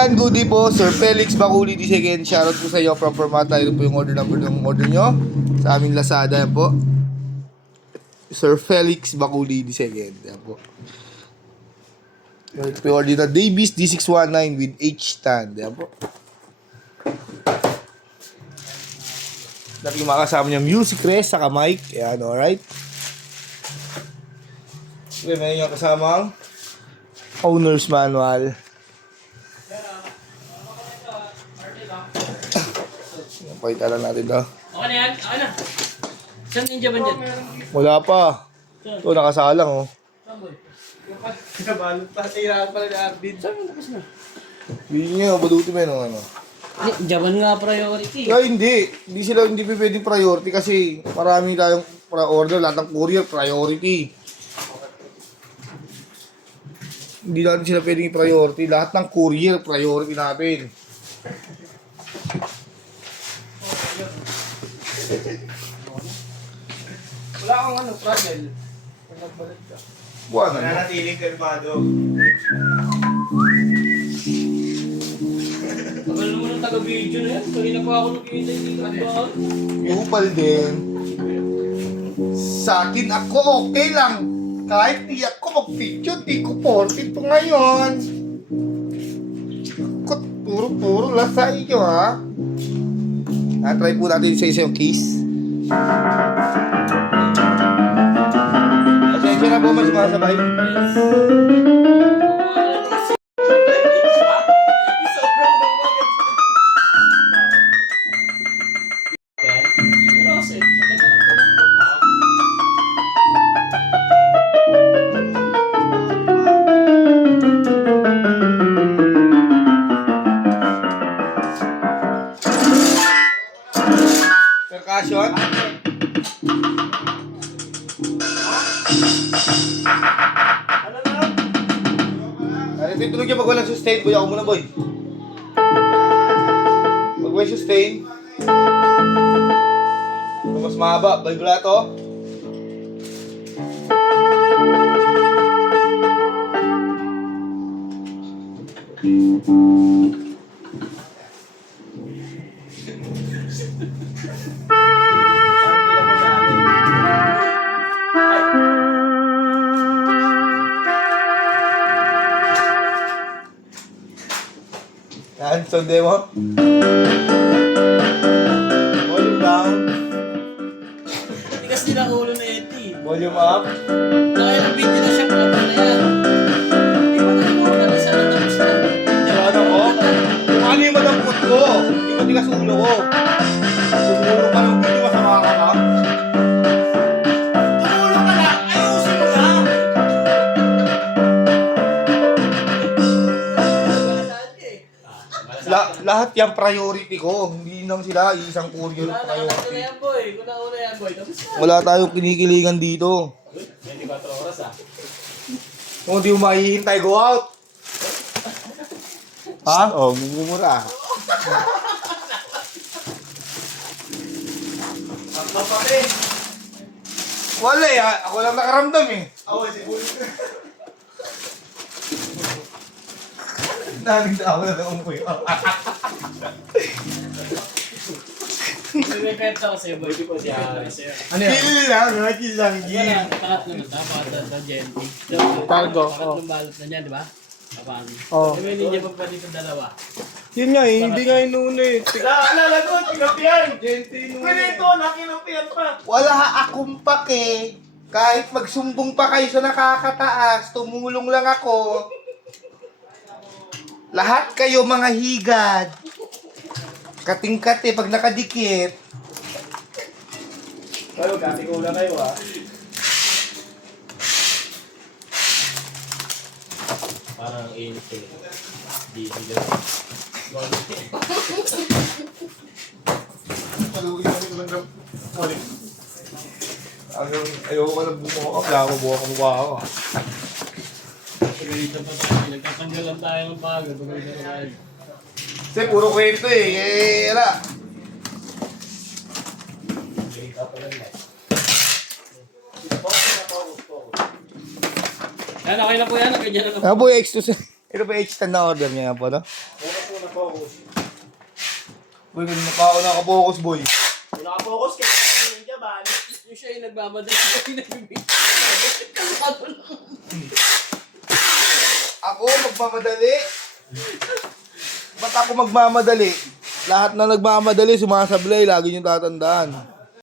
yan, goodie po, Sir Felix Bakuli II. Shoutout po sa iyo from Formata. Ito po yung order number ng order nyo sa aming Lazada. Yan po, Sir Felix Bakuli II. Yan po. Ito po yung order na Davies D619 with H-stand. Yan po. Dati yung makasama niya music rest saka mic. Yan, alright. Okay, may yung kasamang owner's manual. Pakita lang natin daw. Okay na yan? Okay na. Saan ninja ba dyan? Wala pa. Ito, nakasalang oh. Saan boy? Kabalot pa. Tirahan pala ni Arvin. Saan mo tapos na? Bilhin nyo, baduti mo yun ano. Jaban nga priority. Kaya hindi. Hindi sila hindi pa pwedeng priority kasi marami tayong order. Lahat ng courier, priority. Hindi natin sila pwedeng i-priority. Lahat ng courier, priority natin. Wala kang ano, travel. Pag nagbalik ka. Buwan ano? Nanatiling kalmado. Tagal naman ng taga-video na yan. Kanina pa ako nag-iintay dito. Upal din. Sa akin ako okay lang. Kahit di ako mag-video, di ko 40 to ngayon. Kot, puro lasa iyo ha. Try po natin isa-isa yung keys. Pasensya na po mas sumasabay. Sobrang lumagat. Roset. Percussion. Ano na? Ano ito yung tunog niya pag walang sustain? Boy, ako muna boy. Pag may sustain. Kung mas mahaba, vibrato. Yan, sound demo. Volume down. Tigas din ang ulo na Eti. Volume up. Nakaya ng video na siya pala na yan. Di ba nalimutan na sa natapos na? Ano ko? Kung ano yung madampot ko. Hindi ko tigas ulo ko. Sumulo pa ng video, masama ka ka. Tumulong ka lang! Ayusin mo na! Lahat yung priority ko. Hindi lang sila isang courier Wala na priority. yan boy. Kung nauna yan boy. Tapos na. Wala tayong kinikilingan dito. 24 oras ah. Kung hindi mo mahihintay, go out! Ha? Oh, mumura. Ang kapatid! Wala eh, ako lang nakaramdam eh. Ako si Bulit. Nagda ako na umuwi. May peta ko sa'yo boy. Di ba siya? Ano yan? Chill lang, chill lang. Yan, pangatlo na dapat na Genti. Cargo, Pangatlong balot na niya, di ba? Kapag. Oh. May ninja pa pa dito dalawa. Yun nga eh, hindi nga inuna eh. Alala ko, tinapian! Pwede ito, nakinapian pa! Wala akong pake. Kahit magsumbong pa kayo sa nakakataas, tumulong lang ako. Lahat kayo mga higad. Kating-kate pag nakadikit. Kayo, kasi ko na kayo ah. Parang init eh. Di sila. Ayoko ka na bumuha ka. Kaya buha ka mukha ako. Ganito pa tayo. Nagtatanggalan tayo ng bago. Ganito na tayo. Kasi puro kwento eh. Ala. Yan, okay na po yan. Okay dyan na lang. Boy, X2 Ito pa H10 na order niya po, no? Focus muna, focus. Boy, kanina pa ako nakapokus, boy. Kung nakapokus ka, hindi ka ba? Yung siya yung nagmamadali siya yung nagbibigay. Kalmado lang. Ako, magmamadali. Ba't ako magmamadali? Lahat na nagmamadali, sumasablay, lagi niyong tatandaan.